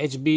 HB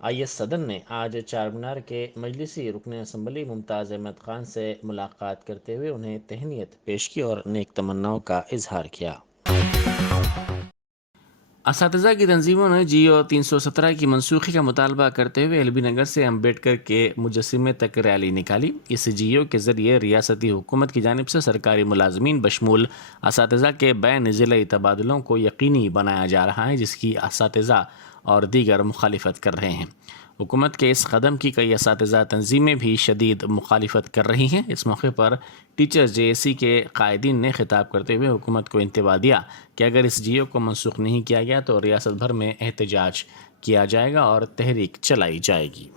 I S صدر نے آج چار مینار کے مجلسی رکن اسمبلی ممتاز احمد خان سے ملاقات کرتے ہوئے انہیں تہنیت پیش کی اور نیک تمناؤں کا اظہار کیا۔ اساتذہ کی تنظیموں نے جیو 317 کی منسوخی کا مطالبہ کرتے ہوئے ایل بی نگر سے امبیڈکر کے مجسمے تک ریلی نکالی۔ اس جیو کے ذریعے ریاستی حکومت کی جانب سے سرکاری ملازمین بشمول اساتذہ کے بین ضلعی تبادلوں کو یقینی بنایا جا رہا ہے، جس کی اساتذہ اور دیگر مخالفت کر رہے ہیں۔ حکومت کے اس قدم کی کئی اساتذہ تنظیمیں بھی شدید مخالفت کر رہی ہیں۔ اس موقع پر ٹیچرز جے اے سی کے قائدین نے خطاب کرتے ہوئے حکومت کو انتباہ دیا کہ اگر اس جیو کو منسوخ نہیں کیا گیا تو ریاست بھر میں احتجاج کیا جائے گا اور تحریک چلائی جائے گی۔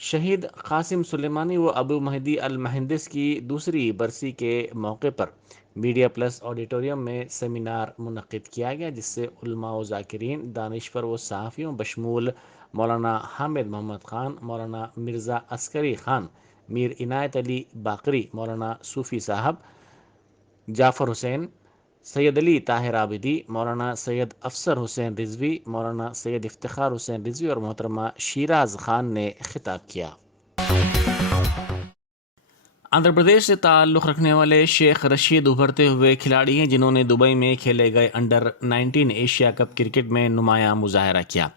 شہید قاسم سلیمانی و ابو مہدی المہندس کی دوسری برسی کے موقع پر میڈیا پلس آڈیٹوریم میں سیمینار منعقد کیا گیا، جس سے علماء و ذاکرین، دانشور و صحافیوں بشمول مولانا حامد محمد خان، مولانا مرزا عسکری خان، میر عنایت علی باقری، مولانا صوفی صاحب، جعفر حسین، سید علی طاہر عابدی، مولانا سید افسر حسین رضوی، مولانا سید افتخار حسین رضوی اور محترمہ شیراز خان نے خطاب کیا۔ آندھرا پردیش سے تعلق رکھنے والے شیخ رشید ابھرتے ہوئے کھلاڑی ہیں، جنہوں نے دبئی میں کھیلے گئے انڈر 19 ایشیا کپ کرکٹ میں نمایاں مظاہرہ کیا۔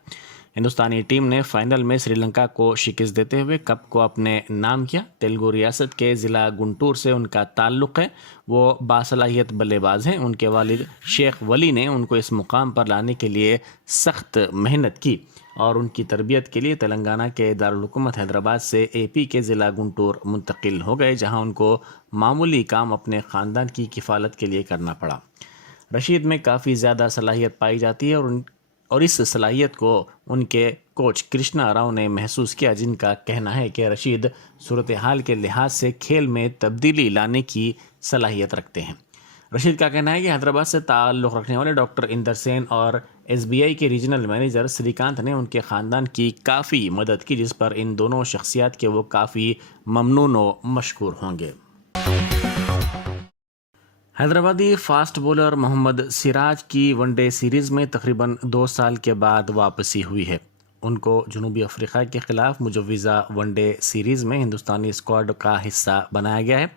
ہندوستانی ٹیم نے فائنل میں سری لنکا کو شکست دیتے ہوئے کپ کو اپنے نام کیا۔ تیلگو ریاست کے ضلع گنٹور سے ان کا تعلق ہے۔ وہ باصلاحیت بلے باز ہیں۔ ان کے والد شیخ ولی نے ان کو اس مقام پر لانے کے لیے سخت محنت کی اور ان کی تربیت کے لیے تلنگانہ کے دارالحکومت حیدرآباد سے اے پی کے ضلع گنٹور منتقل ہو گئے، جہاں ان کو معمولی کام اپنے خاندان کی کفالت کے لیے کرنا پڑا۔ رشید میں کافی زیادہ صلاحیت پائی جاتی ہے اور اس صلاحیت کو ان کے کوچ کرشنا راؤ نے محسوس کیا، جن کا کہنا ہے کہ رشید صورتحال کے لحاظ سے کھیل میں تبدیلی لانے کی صلاحیت رکھتے ہیں۔ رشید کا کہنا ہے کہ حیدرآباد سے تعلق رکھنے والے ڈاکٹر اندر سین اور ایس بی آئی کے ریجنل مینیجر سری کانت نے ان کے خاندان کی کافی مدد کی، جس پر ان دونوں شخصیات کے وہ کافی ممنون و مشکور ہوں گے۔ حیدرآبادی فاسٹ بولر محمد سراج کی ون ڈے سیریز میں تقریباً 2 سال کے بعد واپسی ہوئی ہے۔ ان کو جنوبی افریقہ کے خلاف مجوزہ ون ڈے سیریز میں ہندوستانی اسکواڈ کا حصہ بنایا گیا ہے۔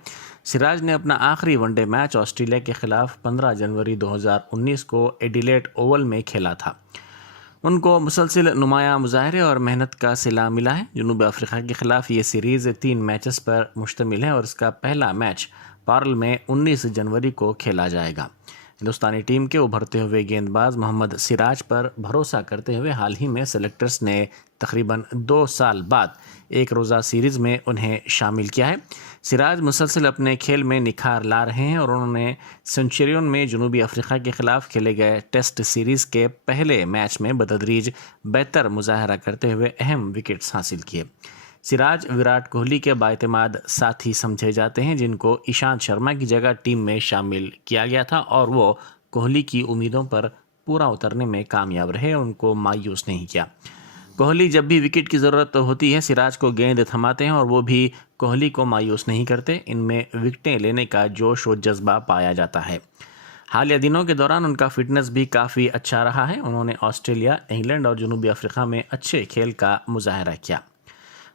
سراج نے اپنا آخری ون ڈے میچ آسٹریلیا کے خلاف 15 جنوری 2019 کو ایڈیلیڈ اوول میں کھیلا تھا۔ ان کو مسلسل نمایاں مظاہرے اور محنت کا صلہ ملا ہے۔ جنوبی افریقہ کے خلاف یہ سیریز 3 میچز پر مشتمل ہے اور اس کا پہلا میچ پارل میں 19 جنوری کو کھیلا جائے گا۔ ہندوستانی ٹیم کے ابھرتے ہوئے گیند باز محمد سراج پر بھروسہ کرتے ہوئے حال ہی میں سلیکٹرز نے تقریباً 2 سال بعد ایک روزہ سیریز میں انہیں شامل کیا ہے۔ سراج مسلسل اپنے کھیل میں نکھار لا رہے ہیں اور انہوں نے سنچریون میں جنوبی افریقہ کے خلاف کھیلے گئے ٹیسٹ سیریز کے پہلے میچ میں بتدریج بہتر مظاہرہ کرتے ہوئے اہم وکٹس حاصل کیے۔ سراج وراٹ کوہلی کے بااعتماد ساتھی سمجھے جاتے ہیں، جن کو ایشانت شرما کی جگہ ٹیم میں شامل کیا گیا تھا اور وہ کوہلی کی امیدوں پر پورا اترنے میں کامیاب رہے اور ان کو مایوس نہیں کیا۔ کوہلی جب بھی وکٹ کی ضرورت ہوتی ہے سراج کو گیند تھماتے ہیں اور وہ بھی کوہلی کو مایوس نہیں کرتے۔ ان میں وکٹیں لینے کا جوش و جذبہ پایا جاتا ہے۔ حالیہ دنوں کے دوران ان کا فٹنس بھی کافی اچھا رہا ہے۔ انہوں نے آسٹریلیا، انگلینڈ اور جنوبی افریقہ میں اچھے کھیل کا مظاہرہ کیا۔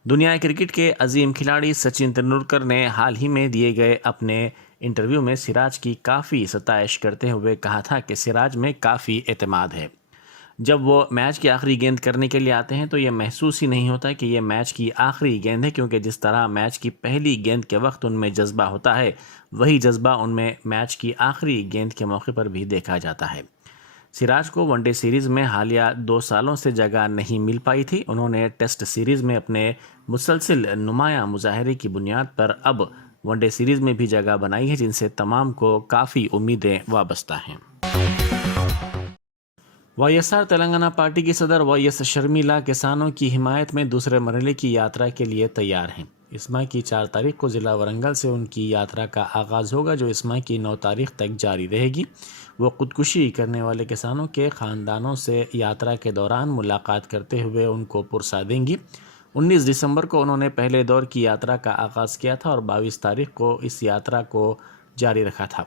دنیا کرکٹ کے عظیم کھلاڑی سچن تندولکر نے حال ہی میں دیے گئے اپنے انٹرویو میں سراج کی کافی ستائش کرتے ہوئے کہا تھا کہ سراج میں کافی اعتماد ہے۔ جب وہ میچ کی آخری گیند کرنے کے لیے آتے ہیں تو یہ محسوس ہی نہیں ہوتا کہ یہ میچ کی آخری گیند ہے، کیونکہ جس طرح میچ کی پہلی گیند کے وقت ان میں جذبہ ہوتا ہے، وہی جذبہ ان میں میچ کی آخری گیند کے موقع پر بھی دیکھا جاتا ہے۔ سراج کو ون ڈے سیریز میں حالیہ 2 سالوں سے جگہ نہیں مل پائی تھی۔ انہوں نے ٹیسٹ سیریز میں اپنے مسلسل نمایاں مظاہرے کی بنیاد پر اب ون ڈے سیریز میں بھی جگہ بنائی ہے، جن سے تمام کو کافی امیدیں وابستہ ہیں۔ Y S R Telangana party کی صدر وائی ایس شرمیلا کسانوں کی حمایت میں دوسرے مرحلے کی یاترا کے لیے تیار ہیں۔ اس ماہ کی 4 تاریخ کو ضلع ورنگل سے ان کی یاترا کا آغاز ہوگا، جو اس ماہ کی 9 تاریخ تک جاری رہے گی۔ وہ خودکشی کرنے والے کسانوں کے خاندانوں سے یاترا کے دوران ملاقات کرتے ہوئے ان کو پرسہ دیں گی۔ 19 دسمبر کو انہوں نے پہلے دور کی یاترا کا آغاز کیا تھا اور 22 تاریخ کو اس یاترا کو جاری رکھا تھا۔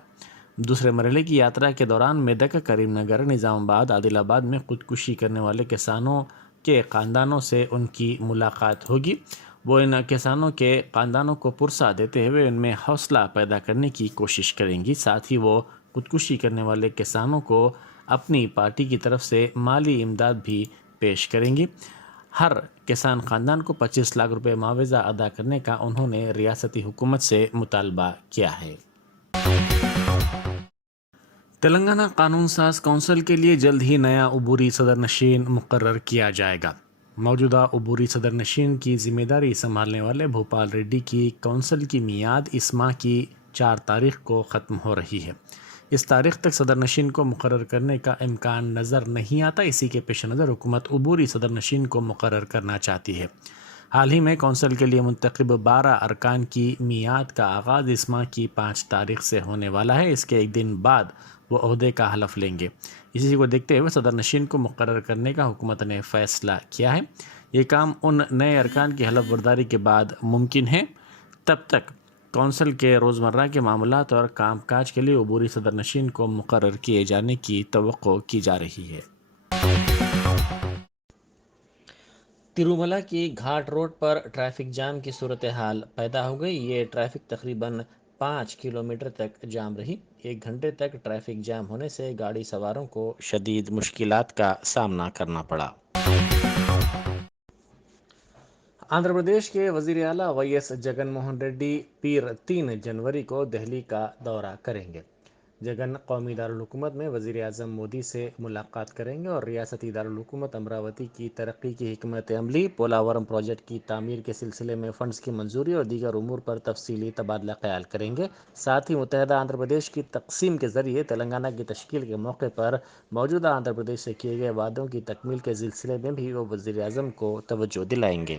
دوسرے مرحلے کی یاترا کے دوران میدک، کریم نگر، نظام آباد، عادل آباد میں خودکشی کرنے والے کسانوں کے خاندانوں سے ان کی ملاقات ہوگی۔ وہ ان کسانوں کے خاندانوں کو پرسہ دیتے ہوئے ان میں حوصلہ پیدا کرنے کی کوشش کریں گی۔ ساتھ ہی وہ خودکشی کرنے والے کسانوں کو اپنی پارٹی کی طرف سے مالی امداد بھی پیش کریں گی۔ ہر کسان خاندان کو 25 لاکھ روپے معاوضہ ادا کرنے کا انہوں نے ریاستی حکومت سے مطالبہ کیا ہے۔ تلنگانہ قانون ساز کونسل کے لیے جلد ہی نیا عبوری صدر نشین مقرر کیا جائے گا۔ موجودہ عبوری صدر نشین کی ذمہ داری سنبھالنے والے بھوپال ریڈی کی کونسل کی میعاد اس ماہ کی 4 تاریخ کو ختم ہو رہی ہے۔ اس تاریخ تک صدر نشین کو مقرر کرنے کا امکان نظر نہیں آتا۔ اسی کے پیش نظر حکومت عبوری صدر نشین کو مقرر کرنا چاہتی ہے۔ حال ہی میں کونسل کے لیے منتخب 12 ارکان کی میعاد کا آغاز اس ماہ کی 5 تاریخ سے ہونے والا ہے۔ اس کے ایک دن بعد وہ عہدے کا حلف لیں گے۔ اسی کو دیکھتے ہوئے صدر نشین کو مقرر کرنے کا حکومت نے فیصلہ کیا ہے۔ یہ کام ان نئے ارکان کی حلف برداری کے بعد ممکن ہے۔ تب تک کونسل کے روزمرہ کے معاملات اور کام کاج کے لیے عبوری صدر نشین کو مقرر کیے جانے کی توقع کی جا رہی ہے۔ تروملا کی گھاٹ روڈ پر ٹریفک جام کی صورتحال پیدا ہو گئی۔ یہ ٹریفک تقریباً 5 کلومیٹر تک جام رہی۔ 1 گھنٹے تک ٹریفک جام ہونے سے گاڑی سواروں کو شدید مشکلات کا سامنا کرنا پڑا۔ آندھرا پردیش کے وزیر اعلیٰ وائی ایس جگن موہن ریڈی پیر 3 جنوری کو دہلی کا دورہ کریں گے۔ جگن قومی دارالحکومت میں وزیر اعظم مودی سے ملاقات کریں گے اور ریاستی دارالحکومت امراوتی کی ترقی کی حکمت عملی، پولاورم پروجیکٹ کی تعمیر کے سلسلے میں فنڈز کی منظوری اور دیگر امور پر تفصیلی تبادلہ خیال کریں گے۔ ساتھ ہی متحدہ آندھرا پردیش کی تقسیم کے ذریعے تلنگانہ کی تشکیل کے موقع پر موجودہ آندھرا پردیش سے کیے گئے وعدوں کی تکمیل کے سلسلے میں بھی وہ وزیر اعظم کو توجہ دلائیں گے۔